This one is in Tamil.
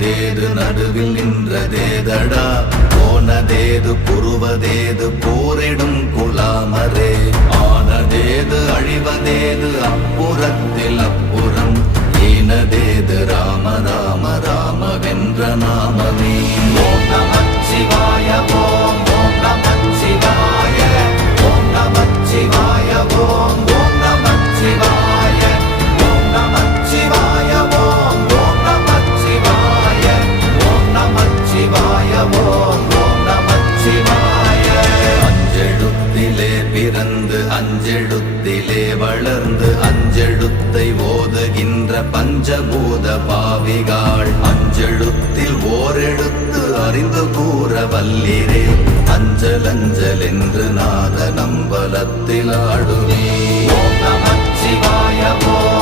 தேது நடுவில் நின்றதேதடா போனதேது புருவதேது போரிடும் குலாமரே ஆனதேது அழிவதேது அப்புறத்தில் அப்புறம் ஈனதேது ராம ராம ராம வென்ற நாமமே ஓம் நமச்சிவாய ஓம் ஓம் நமச்சிவாய ஓம் நமச்சிவாய ஓம் ஓம் நமச்சிவாய ஓம் நமச்சிவாய ஓம் ஓம் நமச்சிவாய ஓம் நமச்சிவாய ஓம் ஓம் நமச்சிவாய அஞ்செழுத்திலே பிறந்து அஞ்செழுத்திலே வளர்ந்து அஞ்செழுத்தை ஓதுகின்ற பஞ்சபூத பாவிகாள் அஞ்செழுத்தில் ஓரெழுத்து அறிந்து கூற வல்லிரே அஞ்சல் அஞ்சல் என்று நாத நம்பலத்தில் ஆடுவே ஓம் நமச்சிவாய ஓம்